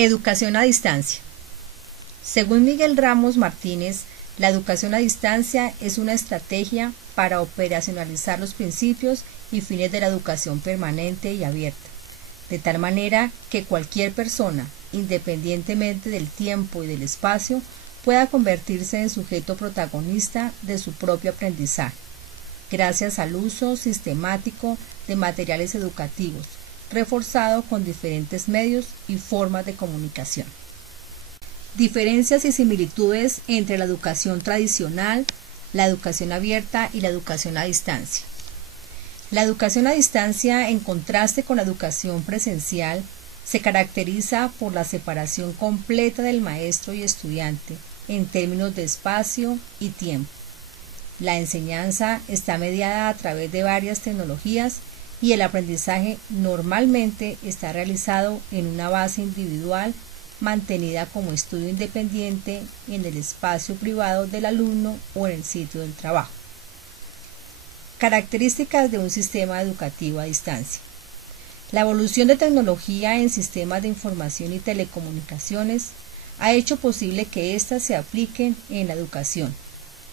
Educación a distancia. Según Miguel Ramos Martínez, la educación a distancia es una estrategia para operacionalizar los principios y fines de la educación permanente y abierta, de tal manera que cualquier persona, independientemente del tiempo y del espacio, pueda convertirse en sujeto protagonista de su propio aprendizaje, gracias al uso sistemático de materiales educativos, reforzado con diferentes medios y formas de comunicación. Diferencias y similitudes entre la educación tradicional, la educación abierta y la educación a distancia. La educación a distancia, en contraste con la educación presencial, se caracteriza por la separación completa del maestro y estudiante en términos de espacio y tiempo. La enseñanza está mediada a través de varias tecnologías y el aprendizaje normalmente está realizado en una base individual mantenida como estudio independiente en el espacio privado del alumno o en el sitio del trabajo. Características de un sistema educativo a distancia. La evolución de tecnología en sistemas de información y telecomunicaciones ha hecho posible que éstas se apliquen en la educación.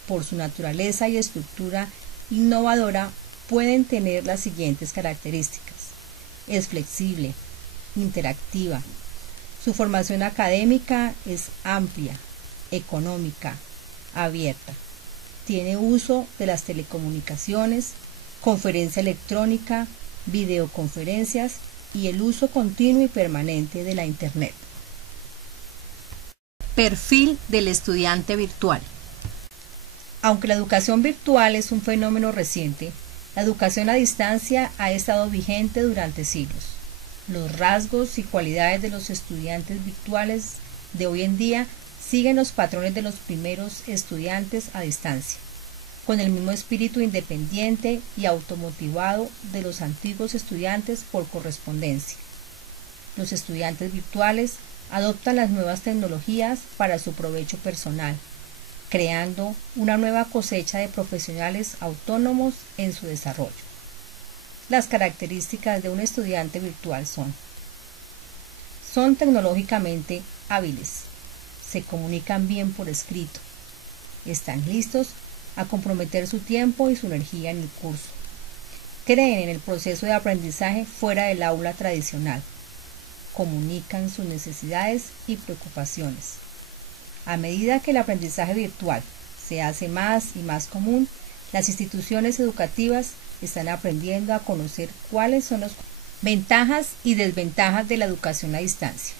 Por su naturaleza y estructura innovadora, pueden tener las siguientes características. Es flexible, interactiva. Su formación académica es amplia, económica, abierta. Tiene uso de las telecomunicaciones, conferencia electrónica, videoconferencias y el uso continuo y permanente de la Internet. Perfil del estudiante virtual. Aunque la educación virtual es un fenómeno reciente, la educación a distancia ha estado vigente durante siglos. Los rasgos y cualidades de los estudiantes virtuales de hoy en día siguen los patrones de los primeros estudiantes a distancia, con el mismo espíritu independiente y automotivado de los antiguos estudiantes por correspondencia. Los estudiantes virtuales adoptan las nuevas tecnologías para su provecho personal, creando una nueva cosecha de profesionales autónomos en su desarrollo. Las características de un estudiante virtual son tecnológicamente hábiles, se comunican bien por escrito, están listos a comprometer su tiempo y su energía en el curso, creen en el proceso de aprendizaje fuera del aula tradicional, comunican sus necesidades y preocupaciones. A medida que el aprendizaje virtual se hace más y más común, las instituciones educativas están aprendiendo a conocer cuáles son las ventajas y desventajas de la educación a distancia.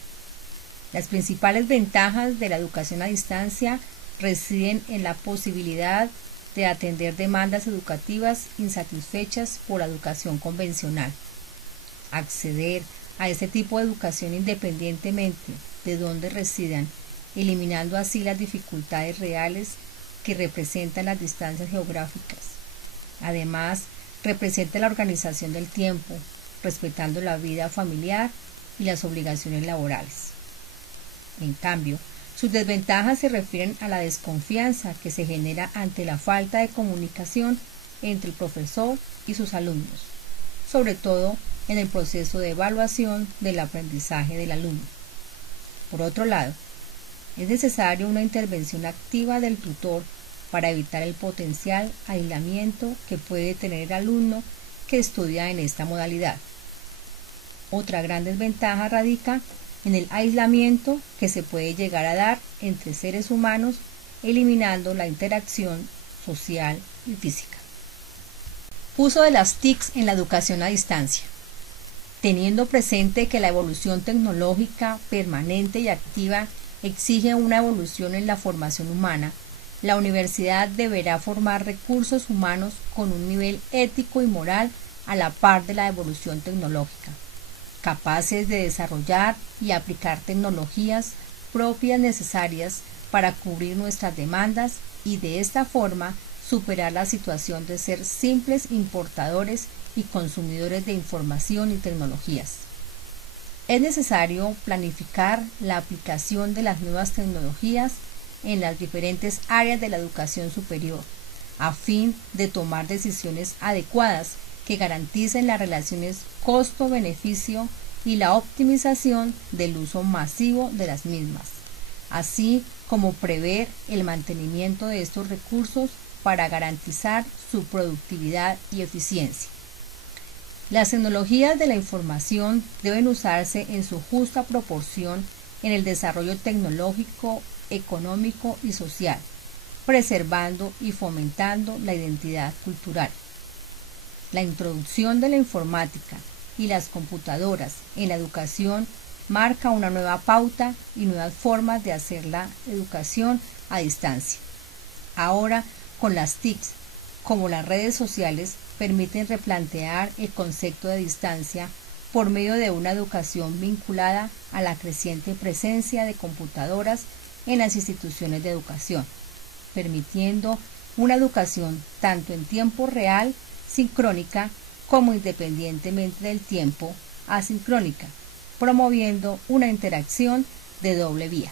Las principales ventajas de la educación a distancia residen en la posibilidad de atender demandas educativas insatisfechas por la educación convencional, acceder a este tipo de educación independientemente de donde residan, eliminando así las dificultades reales que representan las distancias geográficas. Además, representa la organización del tiempo, respetando la vida familiar y las obligaciones laborales. En cambio, sus desventajas se refieren a la desconfianza que se genera ante la falta de comunicación entre el profesor y sus alumnos, sobre todo en el proceso de evaluación del aprendizaje del alumno. Por otro lado, es necesaria una intervención activa del tutor para evitar el potencial aislamiento que puede tener el alumno que estudia en esta modalidad. Otra gran desventaja radica en el aislamiento que se puede llegar a dar entre seres humanos, eliminando la interacción social y física. Uso de las TICs en la educación a distancia. Teniendo presente que la evolución tecnológica permanente y activa exige una evolución en la formación humana, la universidad deberá formar recursos humanos con un nivel ético y moral a la par de la evolución tecnológica, capaces de desarrollar y aplicar tecnologías propias necesarias para cubrir nuestras demandas y de esta forma superar la situación de ser simples importadores y consumidores de información y tecnologías. Es necesario planificar la aplicación de las nuevas tecnologías en las diferentes áreas de la educación superior, a fin de tomar decisiones adecuadas que garanticen las relaciones costo-beneficio y la optimización del uso masivo de las mismas, así como prever el mantenimiento de estos recursos para garantizar su productividad y eficiencia. Las tecnologías de la información deben usarse en su justa proporción en el desarrollo tecnológico, económico y social, preservando y fomentando la identidad cultural. La introducción de la informática y las computadoras en la educación marca una nueva pauta y nuevas formas de hacer la educación a distancia. Ahora, con las TICs, como las redes sociales, permiten replantear el concepto de distancia por medio de una educación vinculada a la creciente presencia de computadoras en las instituciones de educación, permitiendo una educación tanto en tiempo real, sincrónica, como independientemente del tiempo, asincrónica, promoviendo una interacción de doble vía.